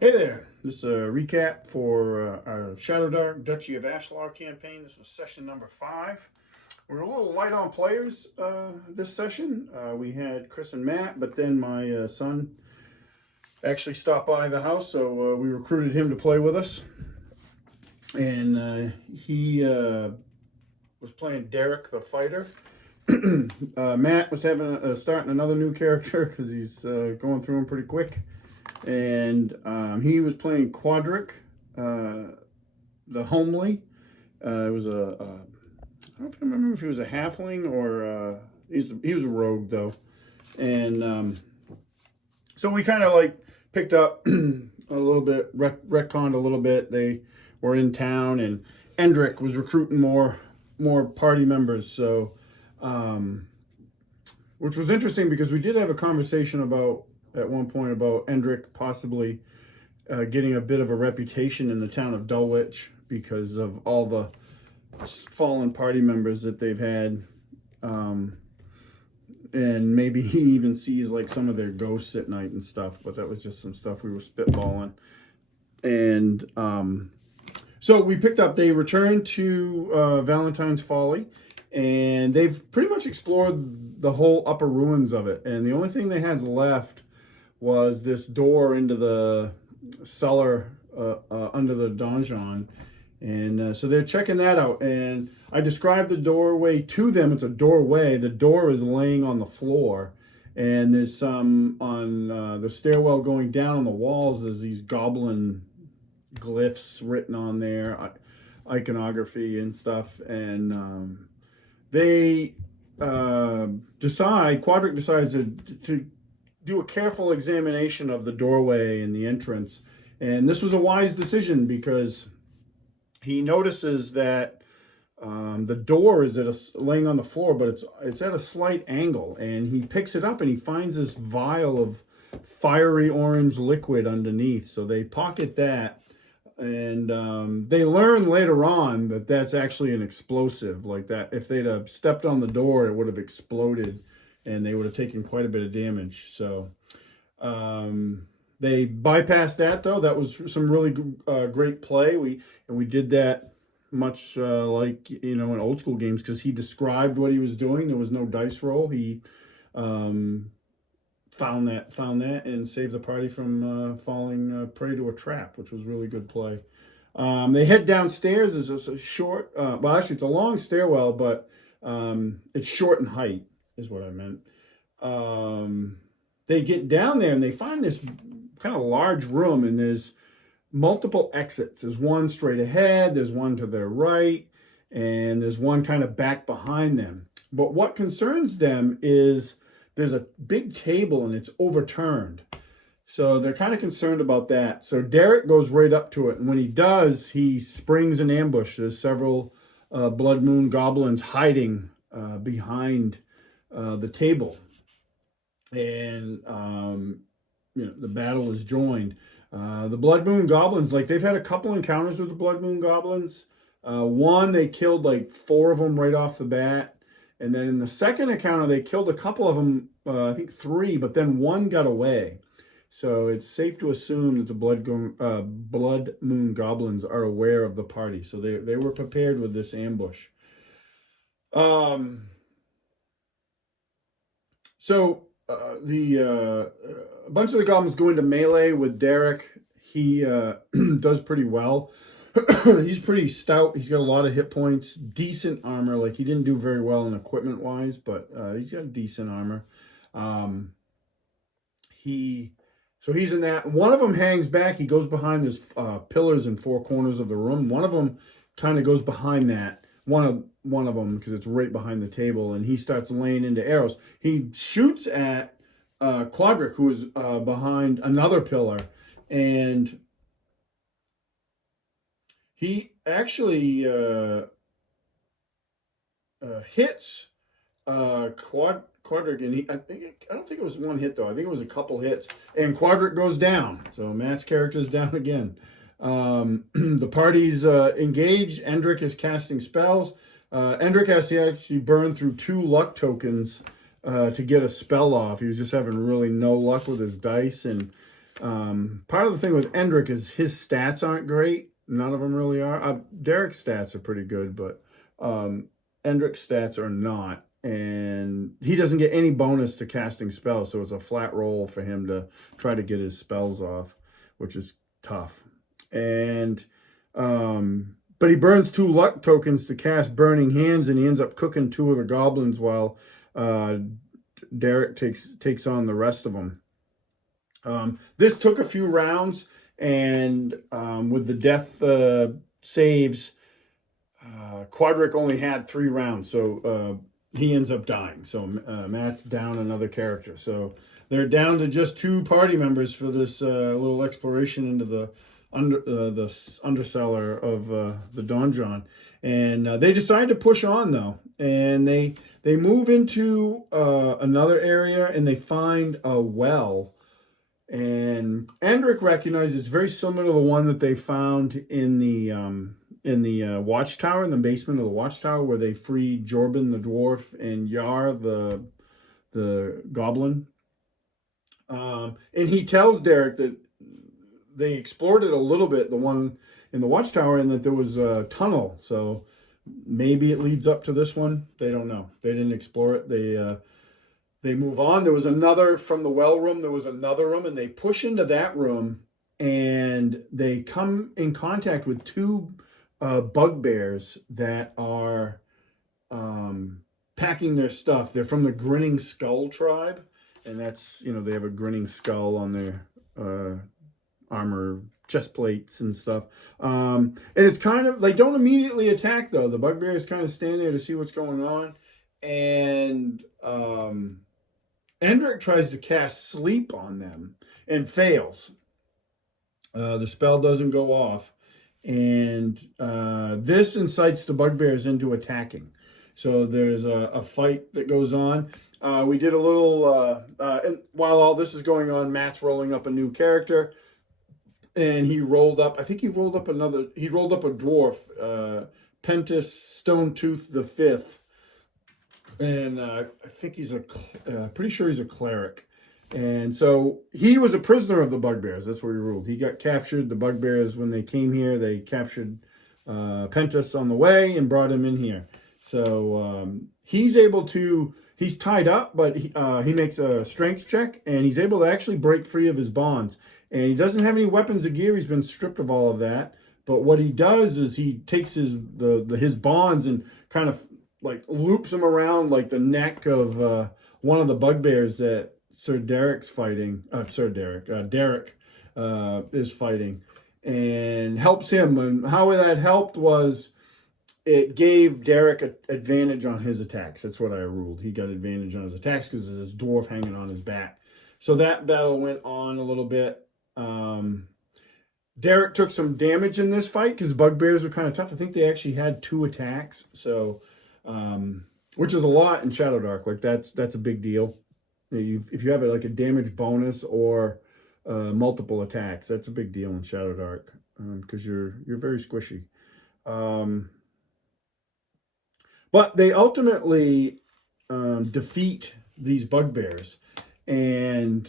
Hey there, this is a recap for our Shadowdark Duchy of Ashlar campaign. This was session number 5. We're a little light on players this session. We had Chris and Matt, but then my son actually stopped by the house, so we recruited him to play with us. And he was playing Derek the Fighter. Matt was starting another new character because he's going through them pretty quick. And he was playing Quadric, the homely. It was I don't remember if he was a halfling or he was a rogue though. And so we kind of like picked up a little bit, retconned a little bit. They were in town, and Endrick was recruiting more party members. So, which was interesting because we did have a conversation about at one point about Endrick possibly getting a bit of a reputation in the town of Dulwich because of all the fallen party members that they've had. And maybe he even sees like some of their ghosts at night and stuff, but that was just some stuff we were spitballing. And so we picked up, they returned to Valentine's Folly, and they've pretty much explored the whole upper ruins of it. And the only thing they had left was this door into the cellar under the donjon. And so they're checking that out. And I described the doorway to them. It's a doorway. The door is laying on the floor. And there's some on the stairwell going down on the walls. There's these goblin glyphs written on there, iconography and stuff. And they Quadric decides to do a careful examination of the doorway and the entrance. And this was a wise decision because he notices that the door is laying on the floor, but it's at a slight angle. And he picks it up and he finds this vial of fiery orange liquid underneath. So they pocket that. And they learn later on that that's actually an explosive. Like that, if they'd have stepped on the door, it would have exploded, and they would have taken quite a bit of damage. So they bypassed that, though. That was some really great play. We did that much like in old school games because he described what he was doing. There was no dice roll. He found that and saved the party from falling prey to a trap, which was really good play. They head downstairs. It's a short, well, actually, it's a long stairwell, but it's short in height, is what I meant. They get down there and they find this kind of large room, and there's multiple exits. There's one straight ahead, there's one to their right, and there's one kind of back behind them. But what concerns them is there's a big table and it's overturned. So they're kind of concerned about that. So Derek goes right up to it. And when he does, he springs an ambush. There's several Blood Moon goblins hiding behind the table. And, the battle is joined. The Blood Moon goblins, like they've had a couple encounters with the Blood Moon goblins. One, they killed like 4 of them right off the bat. And then in the second encounter, they killed a couple of them, I think 3, but then 1 got away. So it's safe to assume that the Blood Moon goblins are aware of the party. So they were prepared with this ambush. A bunch of the goblins go into melee with Derek. He does pretty well. He's pretty stout. He's got a lot of hit points, decent armor. Like he didn't do very well in equipment wise, but he's got decent armor. He's in that. One of them hangs back. He goes behind these pillars in 4 corners of the room. One of them kind of goes behind that. One of them because it's right behind the table, and he starts laying into arrows. He shoots at Quadric, who is behind another pillar, and he actually hits Quadric, and I don't think it was one hit though. I think it was a couple hits, and Quadric goes down. So Matt's character is down again. The party's engaged. Endrick is casting spells. Endrick has to actually burn through 2 luck tokens to get a spell off. He was just having really no luck with his dice, and Part of the thing with Endrick is his stats aren't great. None of them really are. Derek's stats are pretty good, but Endrick's stats are not. And he doesn't get any bonus to casting spells, so it's a flat roll for him to try to get his spells off, which is tough. And but he burns 2 luck tokens to cast Burning Hands, and he ends up cooking 2 of the goblins while Derek takes on the rest of them. This took a few rounds, and with the death saves, Quadric only had 3 rounds, so he ends up dying. So Matt's down another character. So they're down to just 2 party members for this little exploration into the undercellar of the donjon. And they decide to push on, though, and they move into another area, and they find a well. And Endrick recognizes it's very similar to the one that they found in the watchtower, in the basement of the watchtower, where they freed Jorben the dwarf and Yar the goblin. And he tells Derek that they explored it a little bit, the one in the watchtower, and that there was a tunnel. So maybe it leads up to this one. They don't know. They didn't explore it. They move on. There was another, from the well room, there was another room, and they push into that room, and they come in contact with 2 bugbears that are packing their stuff. They're from the Grinning Skull tribe, and that's, they have a grinning skull on their armor, chest plates and stuff. And it's kind of, they don't immediately attack, though. The bugbears kind of stand there to see what's going on, and Endrick tries to cast Sleep on them and fails. The spell doesn't go off, and this incites the bugbears into attacking. So there's a fight that goes on. We did a little, and while all this is going on, Matt's rolling up a new character, and he rolled up a dwarf, Pentus Stonetooth the Fifth. And I think he's pretty sure he's a cleric. And so he was a prisoner of the bugbears. That's what he ruled. He got captured. The bugbears, when they came here, they captured Pentus on the way and brought him in here. So he's tied up, but he makes a strength check, and he's able to actually break free of his bonds. And he doesn't have any weapons or gear. He's been stripped of all of that. But what he does is he takes his bonds and kind of like loops him around like the neck of one of the bugbears that Derek is fighting, and helps him. And how that helped was it gave Derek an advantage on his attacks. That's what I ruled. He got advantage on his attacks because of this dwarf hanging on his back. So that battle went on a little bit. Derek took some damage in this fight because bugbears were kind of tough. I think they actually had 2 attacks, so which is a lot in Shadowdark. Like that's a big deal. If you have like a damage bonus or multiple attacks, that's a big deal in Shadowdark because you're very squishy. But they ultimately defeat these bugbears, and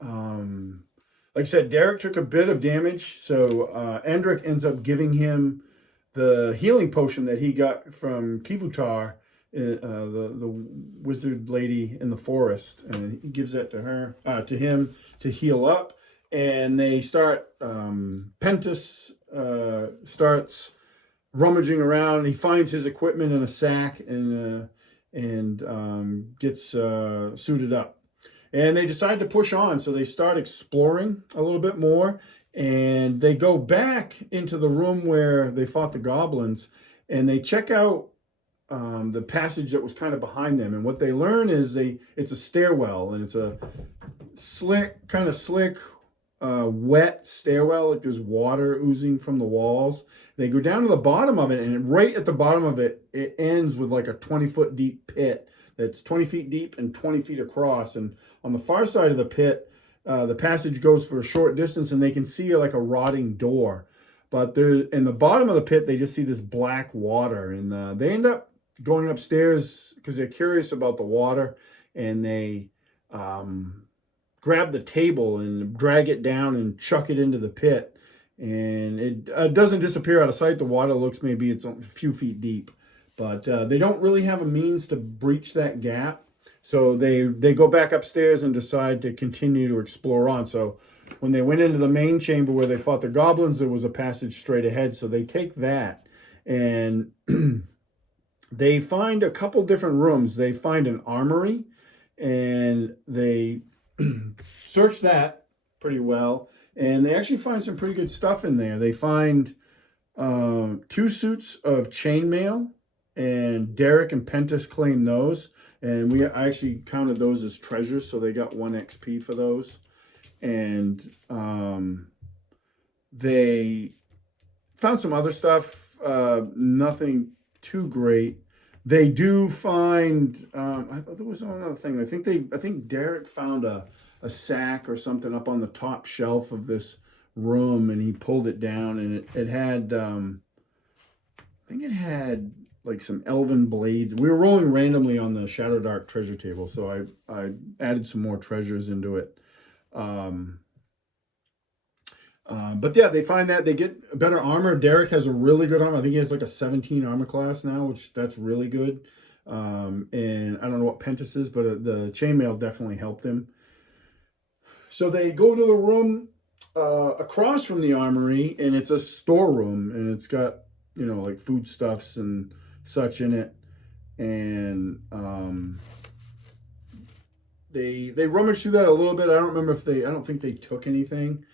like I said, Derek took a bit of damage, so Endrick ends up giving him the healing potion that he got from Kivutar, the wizard lady in the forest, and he gives that to him to heal up. And they start, Pentus starts rummaging around. He finds his equipment in a sack and gets suited up. And they decide to push on, so they start exploring a little bit more. And they go back into the room where they fought the goblins, and they check out the passage that was kind of behind them. And what they learn is it's a stairwell, and it's a slick, wet stairwell. Like there's water oozing from the walls. They go down to the bottom of it, and right at the bottom of it, it ends with like a 20-foot deep pit that's 20 feet deep and 20 feet across. And on the far side of the pit, the passage goes for a short distance, and they can see like a rotting door. But there, in the bottom of the pit, they just see this black water, and they end up going upstairs because they're curious about the water, and they grab the table and drag it down and chuck it into the pit. And it doesn't disappear out of sight. The water looks maybe it's a few feet deep. But they don't really have a means to breach that gap. So they go back upstairs and decide to continue to explore on. So when they went into the main chamber where they fought the goblins, there was a passage straight ahead. So they take that and they find a couple different rooms. They find an armory and they search that pretty well. And they actually find some pretty good stuff in there. They find 2 suits of chainmail, and Derek and Pentis claim those. And I actually counted those as treasures, so they got 1 XP for those. And they found some other stuff, nothing too great. They do find, I thought there was another thing. I think Derek found a sack or something up on the top shelf of this room, and he pulled it down, and it had, I think it had like some elven blades. We were rolling randomly on the Shadowdark treasure table, so I added some more treasures into it. But yeah, they find that they get better armor. Derek has a really good armor. I think he has like a 17 armor class now, which that's really good. And I don't know what Pentis is, but the chainmail definitely helped him. So they go to the room across from the armory, and it's a storeroom, and it's got, you know, like foodstuffs and such in it. And they rummaged through that a little bit. I don't think they took anything.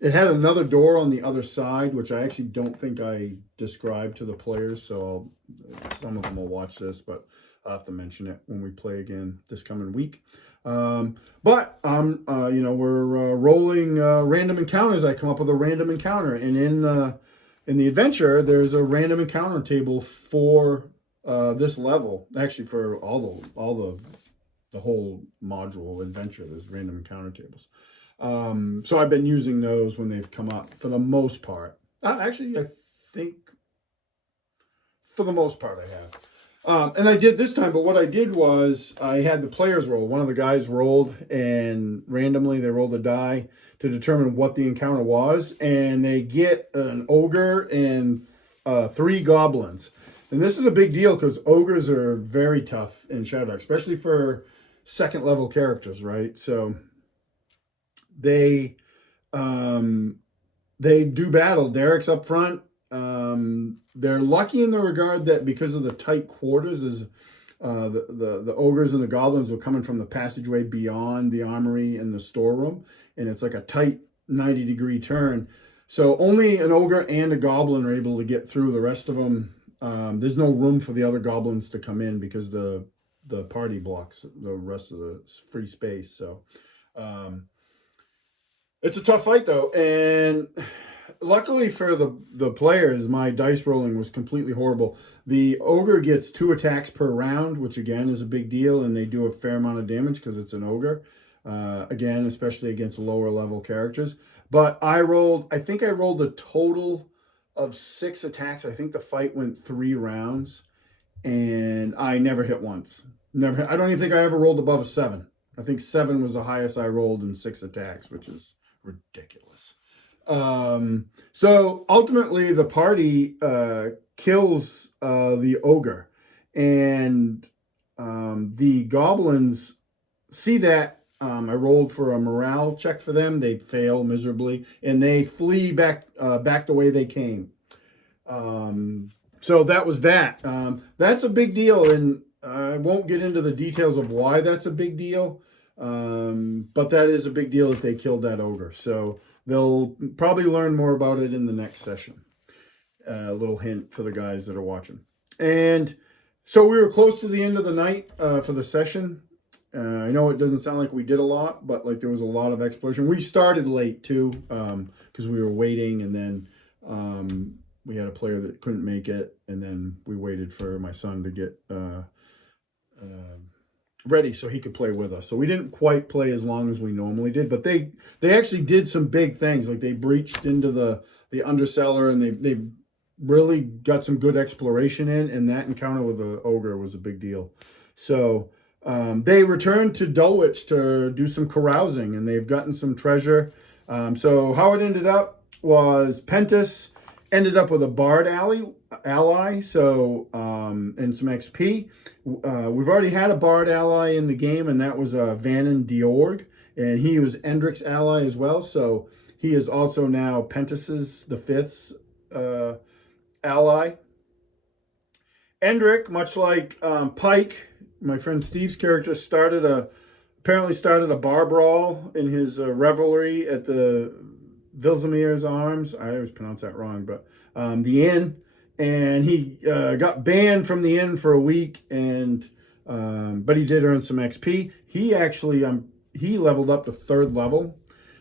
It had another door on the other side, which I actually don't think I described to the players, so some of them will watch this, but I'll have to mention it when we play again this coming week. You know, we're rolling random encounters. I come up with a random encounter, and in the adventure, there's a random encounter table for this level. Actually, for all the whole module adventure, there's random encounter tables. So I've been using those when they've come up for the most part. Actually, I think for the most part I have. And I did this time, but what I did was I had the players roll. One of the guys rolled, and randomly they rolled a die to determine what the encounter was. And they get an ogre and 3 goblins. And this is a big deal because ogres are very tough in Shadowdark, especially for 2nd level characters, right? So they do battle. Derek's up front. They're lucky in the regard that because of the tight quarters, is the ogres and the goblins were coming from the passageway beyond the armory and the storeroom, and it's like a tight 90-degree turn. So only an ogre and a goblin are able to get through. The rest of them, there's no room for the other goblins to come in because the party blocks the rest of the free space. So it's a tough fight, though, and luckily for the players, my dice rolling was completely horrible. The ogre gets 2 attacks per round, which again is a big deal, and they do a fair amount of damage because it's an ogre. Again, especially against lower level characters. But I think I rolled a total of 6 attacks. I think the fight went 3 rounds, and I never hit once. I don't even think I ever rolled above a 7. I think 7 was the highest I rolled in 6 attacks, which is ridiculous. So ultimately the party kills the ogre, and the goblins see that. I rolled for a morale check for them. They fail miserably, and they flee back the way they came. So that was that. That's a big deal, and I won't get into the details of why that's a big deal. But that is a big deal that they killed that ogre. So they'll probably learn more about it in the next session. A little hint for the guys that are watching. And so we were close to the end of the night for the session. I know it doesn't sound like we did a lot, but like there was a lot of exploration. We started late too because we were waiting, and then we had a player that couldn't make it, and then we waited for my son to get ready so he could play with us. So we didn't quite play as long as we normally did, but they actually did some big things. Like they breached into the undercellar, and they really got some good exploration in, and that encounter with the ogre was a big deal. So they returned to Dulwich to do some carousing, and they've gotten some treasure. So how it ended up was Pentis ended up with a Bard ally, so and some XP. We've already had a Bard ally in the game, and that was Vannon Diorg, and he was Endrick's ally as well. So he is also now Pentis's the fifth's ally. Endrick, much like Pike, my friend Steve's character, apparently started a bar brawl in his revelry at the Vilsamir's Arms. I always pronounce that wrong, but the inn, and he got banned from the inn for a week, and but he did earn some XP. He actually he leveled up to 3rd level,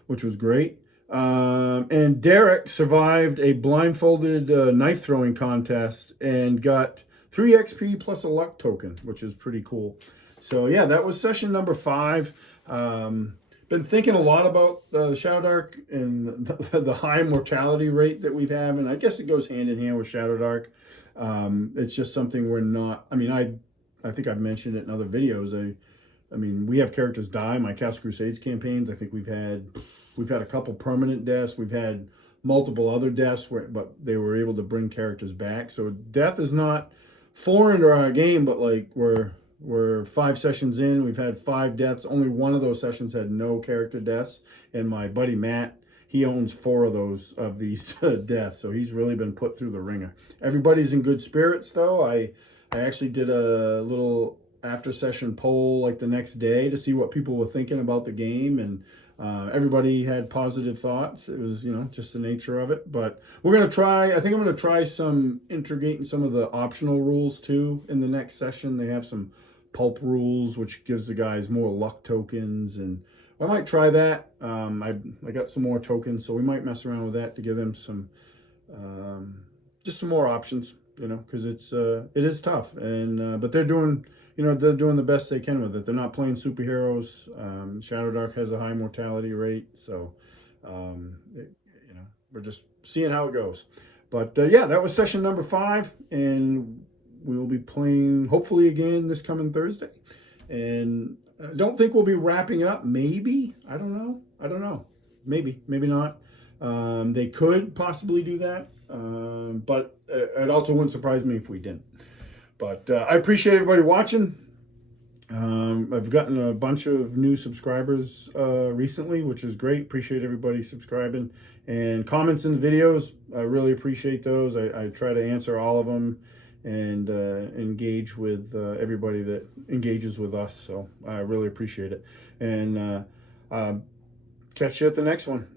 which was great. And Derek survived a blindfolded knife throwing contest and got 3 XP plus a luck token, which is pretty cool. So yeah, that was session number 5. Been thinking a lot about the Shadowdark and the high mortality rate that we have, and I guess it goes hand in hand with Shadowdark. It's just something we're not. I mean, I think I've mentioned it in other videos. I mean, we have characters die. My Castle Crusades campaigns, I think we've had a couple permanent deaths. We've had multiple other deaths, but they were able to bring characters back. So death is not foreign to our game, but like we're 5 sessions in. We've had 5 deaths. Only one of those sessions had no character deaths. And my buddy Matt, he owns 4 of these deaths. So he's really been put through the ringer. Everybody's in good spirits, though. I actually did a little after session poll like the next day to see what people were thinking about the game, and everybody had positive thoughts. It was, just the nature of it. But we're going to try, I think I'm going to try integrating some of the optional rules too in the next session. They have some pulp rules, which gives the guys more luck tokens, and I might try that. I got some more tokens, so we might mess around with that to give them some, just some more options, because it is tough. And, but they're doing the best they can with it. They're not playing superheroes. Shadowdark has a high mortality rate, so we're just seeing how it goes. But yeah, that was session number 5, and we will be playing hopefully again this coming Thursday. And I don't think we'll be wrapping it up. Maybe, I don't know. Maybe not. They could possibly do that, but it also wouldn't surprise me if we didn't. But I appreciate everybody watching. I've gotten a bunch of new subscribers recently, which is great. Appreciate everybody subscribing. And comments in the videos, I really appreciate those. I try to answer all of them and engage with everybody that engages with us. So I really appreciate it. And catch you at the next one.